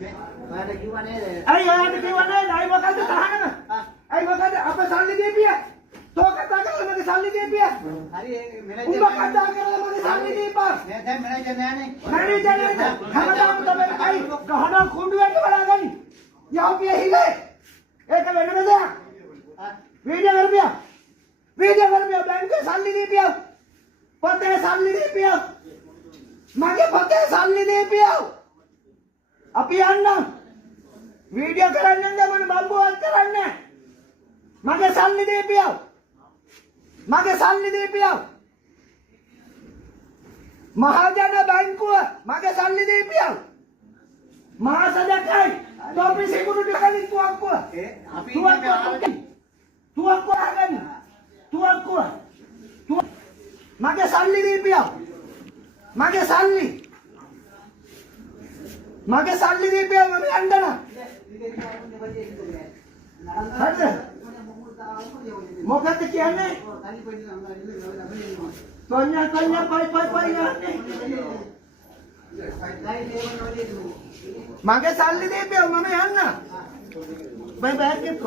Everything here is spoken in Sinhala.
අයි ඔයාට කිව්වනේ අයි මොකද්ද තහනම? අයි මොකද්ද අප සල්ලි දීපිය? තෝ කතා කරලා මගේ සල්ලි දීපිය. හරි උඹ කතා කරලා මගේ සල්ලි දීපා. දැන් මැනේජර් නෑනේ. මැනේජර් නේද? හැමදාම තමයි අයි ගහන කුඩුවෙන් බලාගනි. යෝපිය හිලේ. ඒක වෙනම දෙයක්. වීඩියෝ කරපියා. වීඩියෝ කරපියා බැංකුවේ සල්ලි දීපිය. පොතේ සල්ලි දීපිය. මගේ පොතේ සල්ලි දීපිය. අපි යන්නම්. වීඩියෝ කරන්නේ නැද්ද මම බම්බුවක් කරන්නේ. මගේ සල්ලි දීපිය. මගේ සල්ලි දීපිය. මහජන බැංකුව මගේ සල්ලි දීපිය. මාස දෙකයි. තෝපි සිකුරුටි කලින් තුවක්කුව. අපි තුවක්කුව ගන්න. තුවක්කුව. මගේ සල්ලි දීපිය. මගේ සල්ලි. මගේ සල්ලි දීපිය මම යන්න. හරිද? මොකක්ද කියන්නේ? කොන්යා පයි යන්නේ. මගේ සල්ලි දීපිය මම යන්න. බයි බෑග් එක්ක.